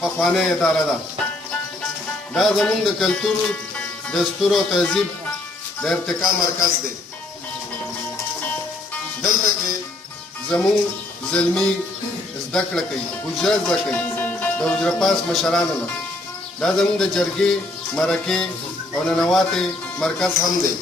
پخوانۍ اداره ده. دا زموږ د کلتور، دستور او تهذیب د ارتقا مرکز دی. دلته کې زموږ زلمي زده کړه کوي، حجره زده کوي د حجره پاس مشرانو نه. دا زموږ د جرګې، مرکې او ننواتې مرکز هم دی.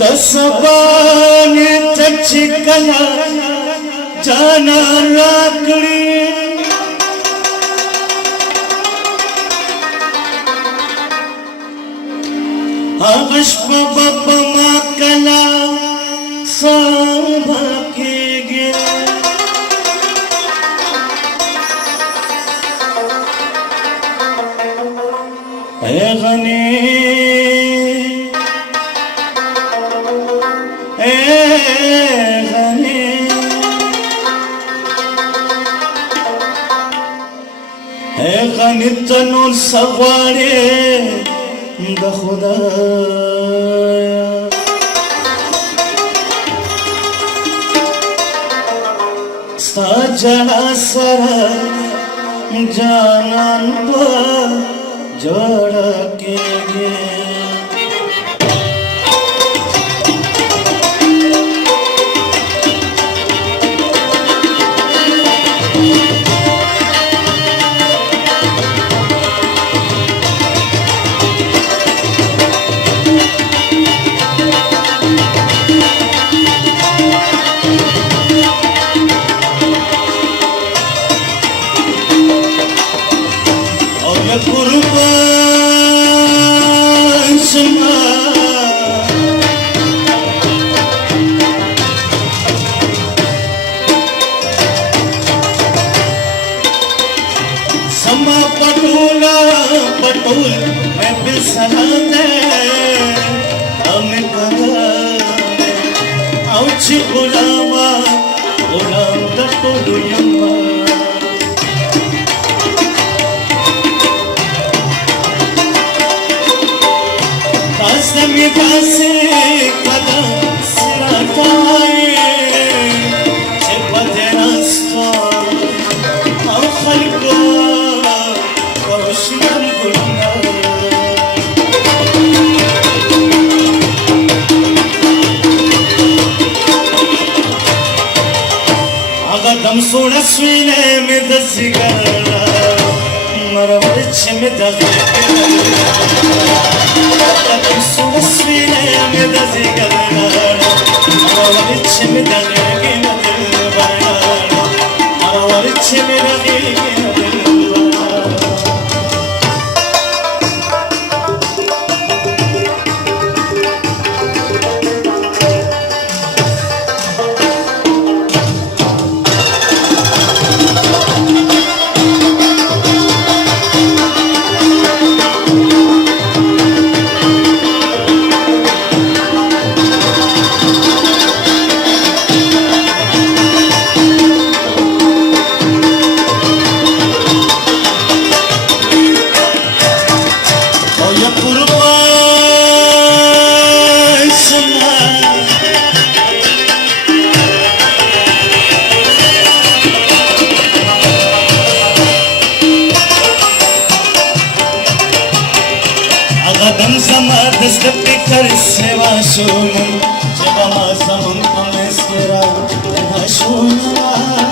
د سبانه تچکلا جانا راکړي هغه شپه په ما کلا سبا کېږي اے غني غنیتنو سغواړې د خدای ستا جلا سره جانان به جوړه کېږي Sarande, Amikara, Auchi Gulama, Gulam da Koduyama. Kasemi kase kada sirataye, Chepate rasta, Au khalqa, Kaushiyam gulna. Agadam soda swine me dasigara, Maravich me dasigara. Agadam soda swine me dasigara, Maravich me dasigara. Maravich me dasigara. Agadam samad steppi kar seva shunam, Jagama samam kameskera edha shunam.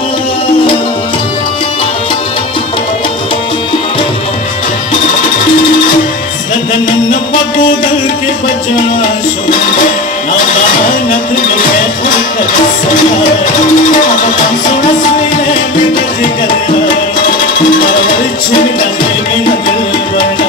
Sadanam pagogal ke bajana shunam, Namahanat lume khulkar sakar. Agadam surasvine bidati karna, Maravich milane binadil bana.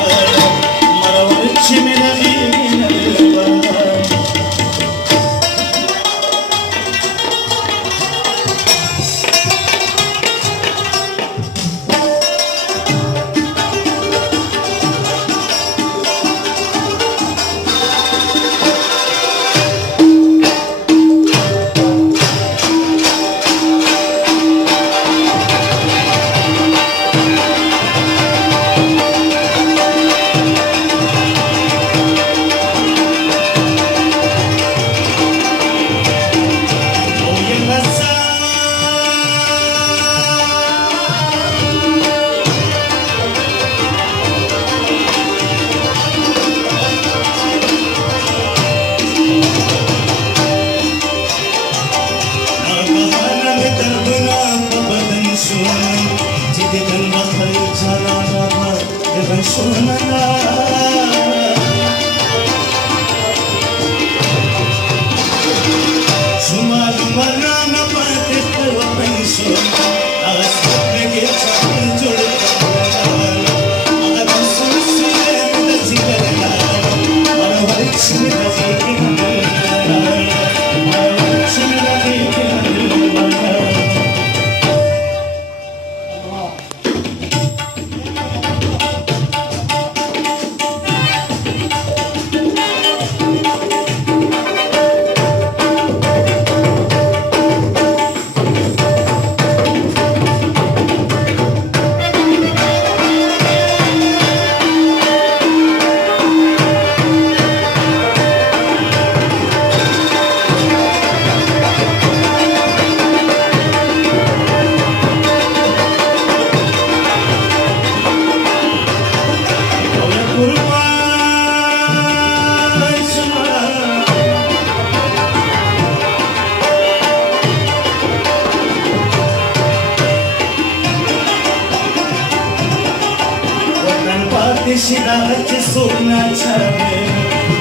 Shiraj sona chhave,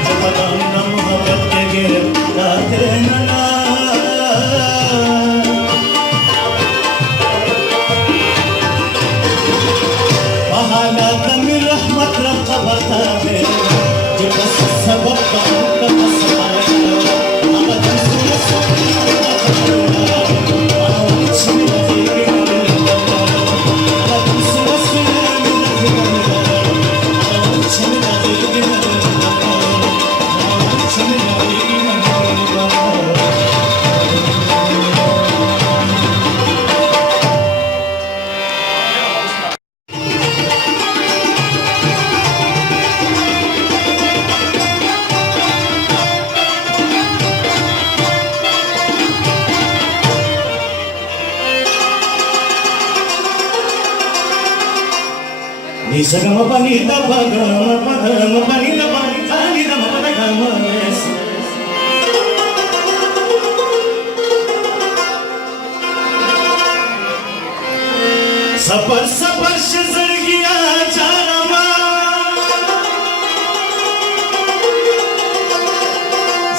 Jabadam mohabbat ke gira nana. Bahana dami rahmat rakha batave, jo bas sabab ka masaya. Agadam sona sona Nisagama panita pagama pagama panita panita nida mapagama yes. Sapar sapar shazar giya janama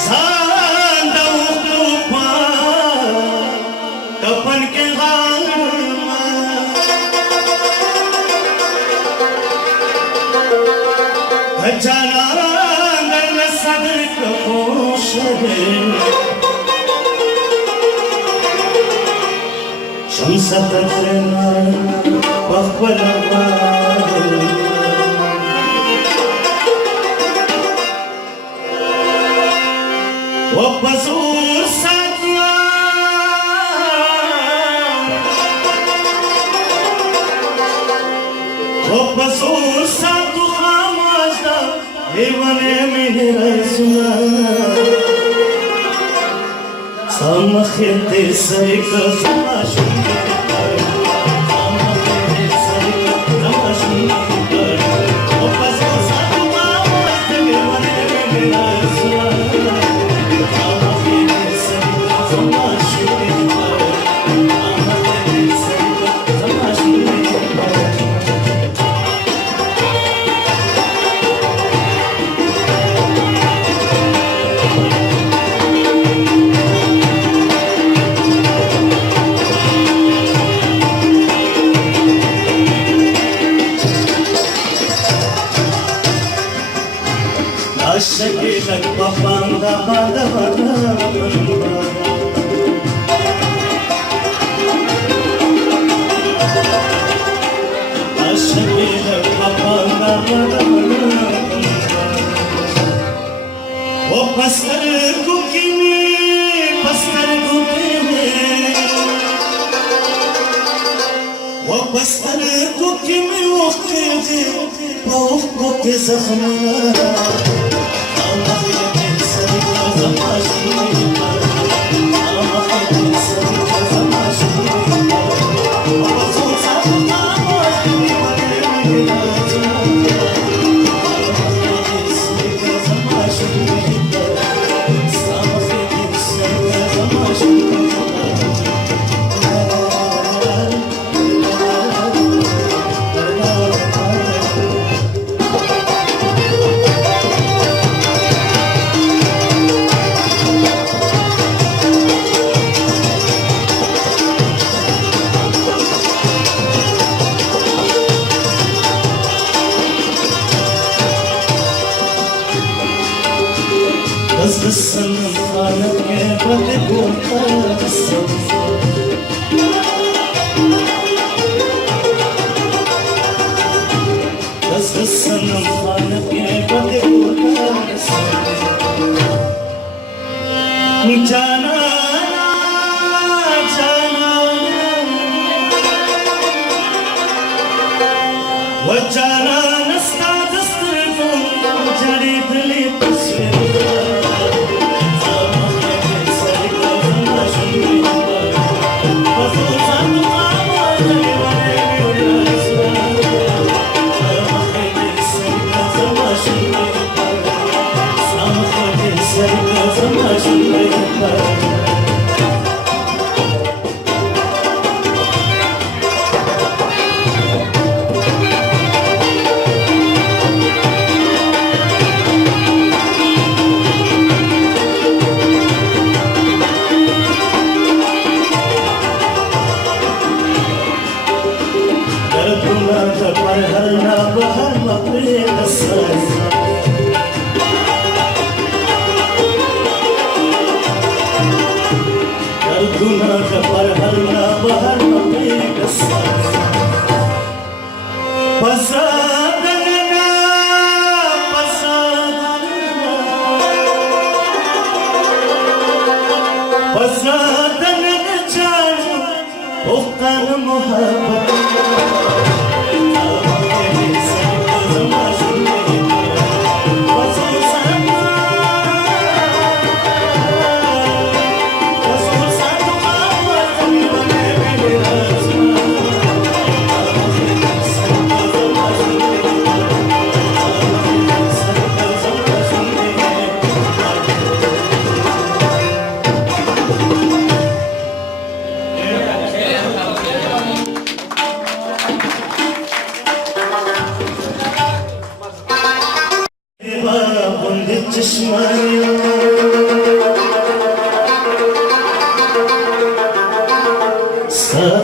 zanda uklupa kapan ke जाना गल सदर कपोश है Shams तकना पखलवा वपसूर Satna वपसूर सतु Evane mene rasuna Samakhete sarika samashunde Samakhete sarika samashunde Opaso satu mamaste evane mene rasuna Samakhete sarika samashunde Samakhete sarika samashunde Ashakilak papanda bada bada Ashakilak papanda bada bada O pastar kukimi O pastar kukimi ukhti Pauf koke zakhma السنة خانك يا بدك وطلب السنة بس السنة خانك يا بدك وطلب السنة جانا جانا وجانا نستعد استرفون جريد لي تصوير बसातन जानो Okan मोहब्बत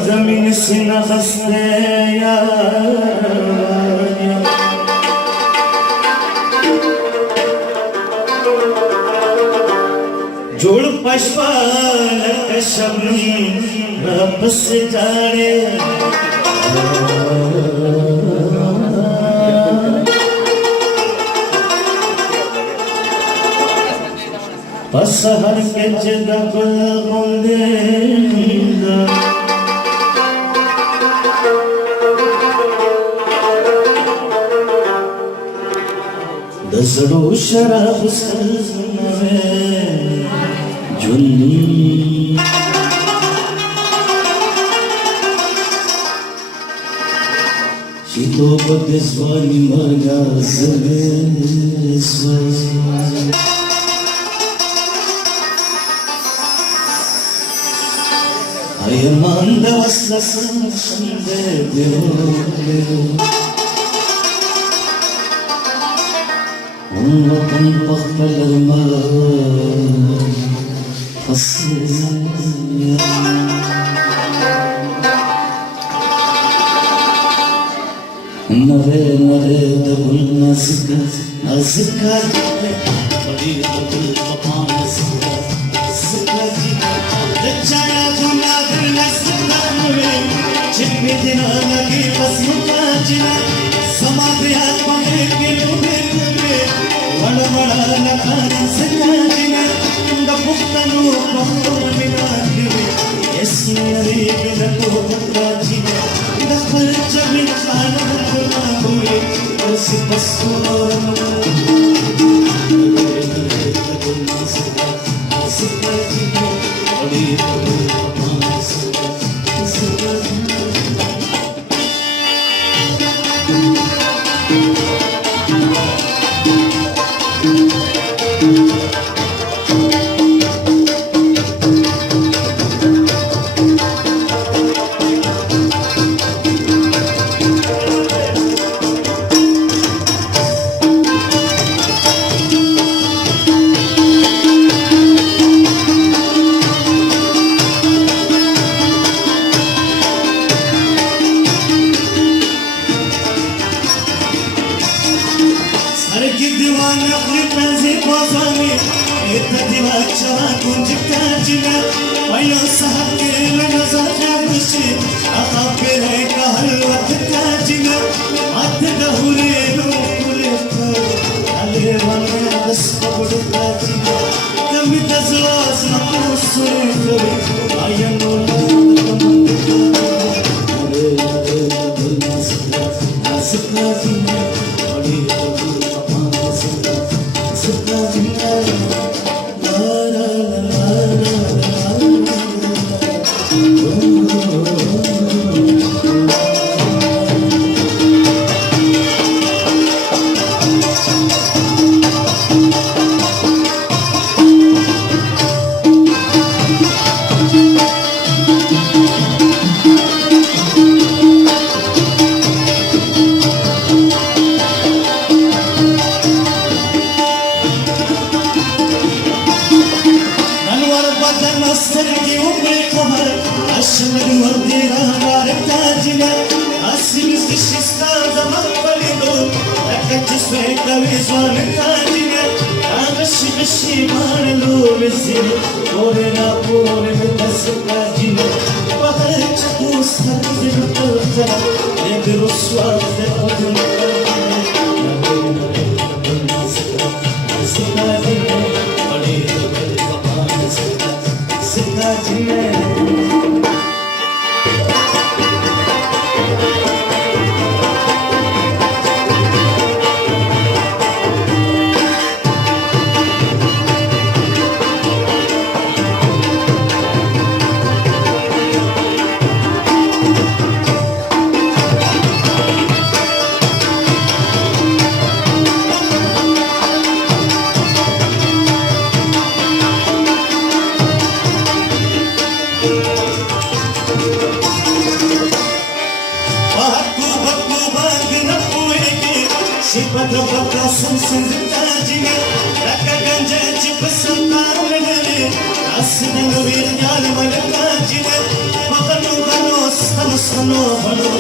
जमीन से न हंसते जोड़ पशपाल शब्द बस जाने पसहर के जगह बोले दसड़ो शराब सजनवे जुनी शीतो बगस्वानी मगा सवे अयमान दवस्ला संदे देव وطن بخبل الماء فصيا نرى دبل ناسكا ناسكا طريقة القطان ناسكا ناسكا رجايا دنيا دل ناسكا جبني دينا لكي بس مكاجنا سماضيات مهيك بلوبي वड़वड़ाना खाना सजाना दबुक्तनु बखोरमिनागे एस्मेरी बिलको बत्राजीना दखल जमीन खाना खुला हुए उस बसोरम بقى سمسم زنداجنا لك گنجه بسنتار لغني أسدن ويرجال ملكاجنا مغنو غنو استمسخنو غنو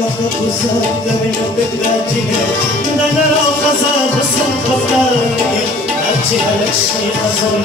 لك بزاد من بقاجنا دنرو خزاد سنقفتاري أجي هلكشي أزم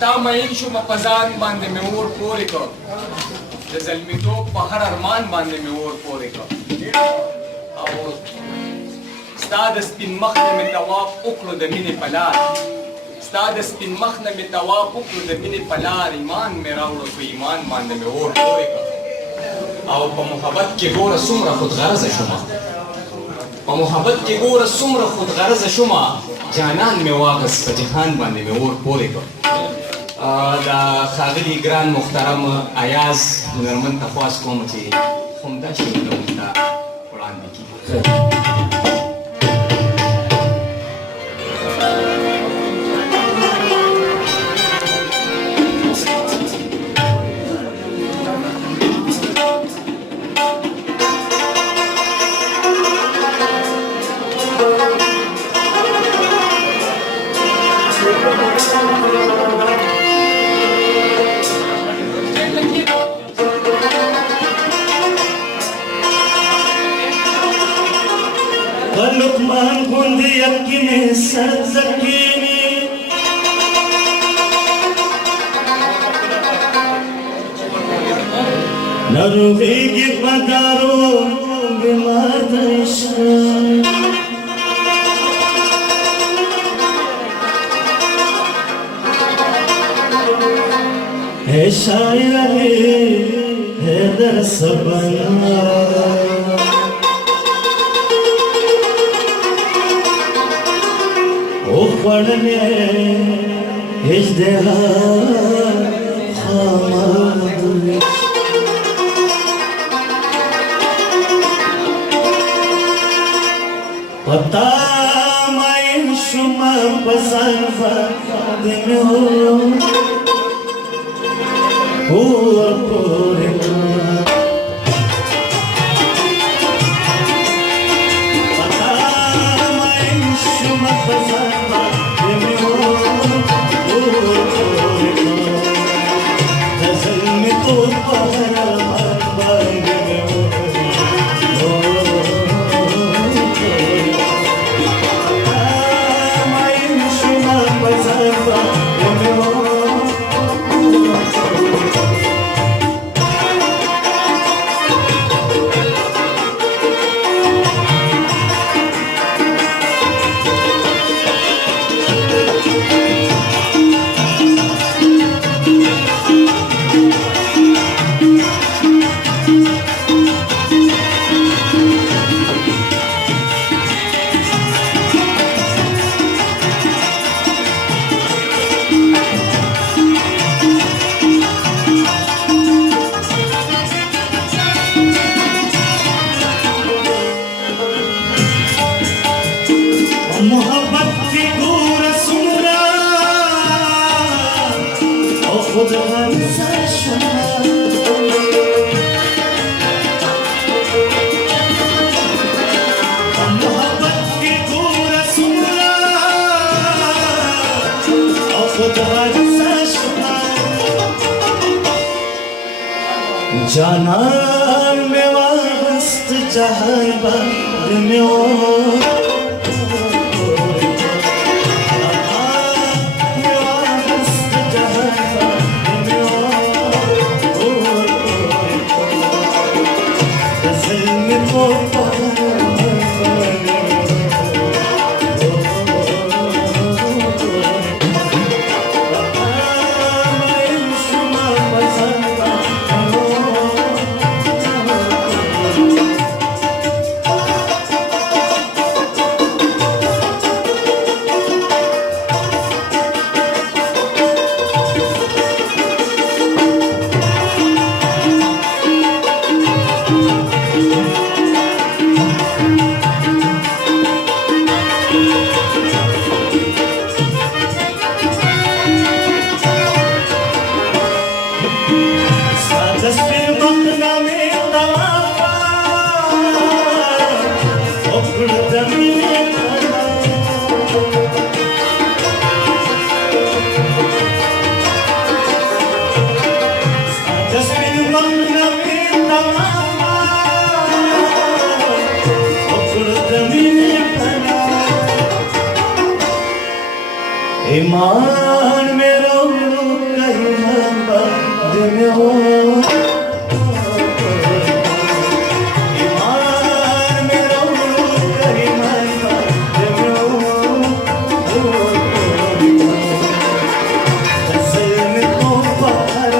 پتا مین شو مپزان باندې مې اور پورې کړ د زلمیتوب په هر ارمان باندې مې اور پورې کړ او ستا د سپین مخ نه مې طواف وکړو د مینې په لار ستا د سپین مخ نه مې طواف وکړو د مینې په لار ایمان مې راوړو په ایمان باندې مې اور پورې کړ او په محبت کې ګوره څومره خودغرضه شومه په محبت کې ګوره څومره خودغرضه شومه جانان مې واغست په جهان باندې مې اور پورې کړ دا ښاغلي ګران محترم ایاز هنرمند ته خواست کوم چې همدا شعرونه موږ ته وړاندې کړي لقمان غوندې یقینې سر زکینې ناروغېږي په دارو بیمار د عشق ہے شاعر ہے در سبنا پڑھنے اشتہار خامد پتا مائن شما پسند فادم ہو اور پورے پتا مائن شما پسند जानान में वास्त जहान बंद में ओ ईमान मेरो कहीं बंद में हो ईमान मेरो कहीं बंद में हो ज़िल्म को पार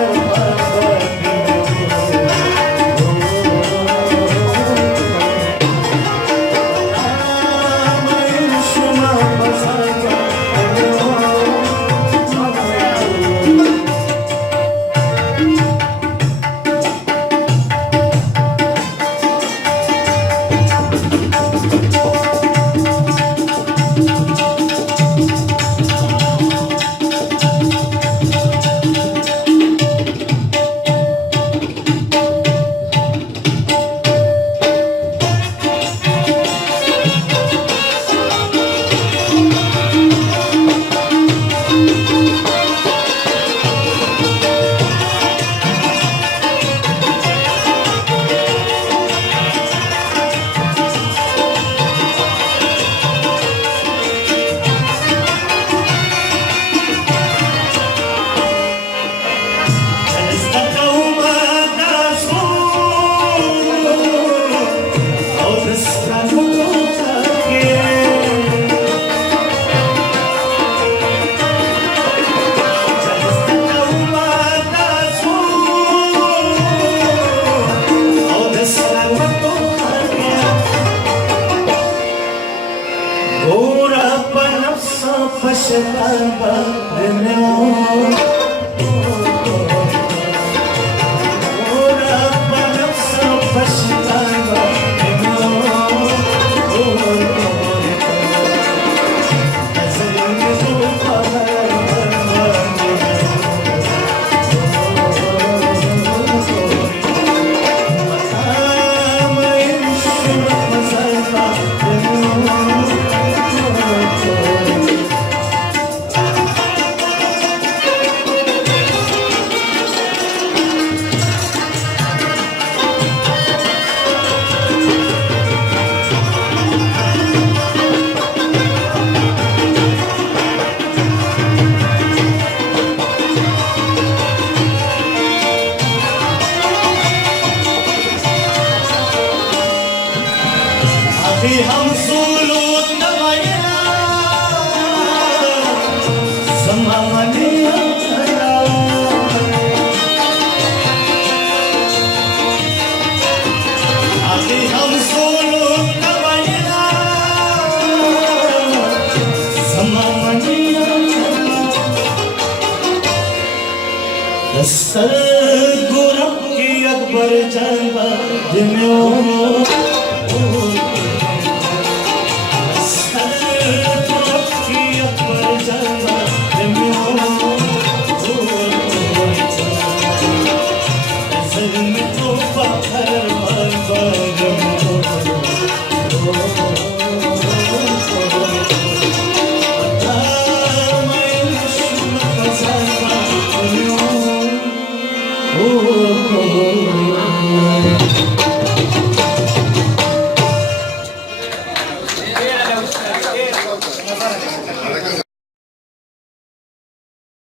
सर गुरु की अकबर जंग में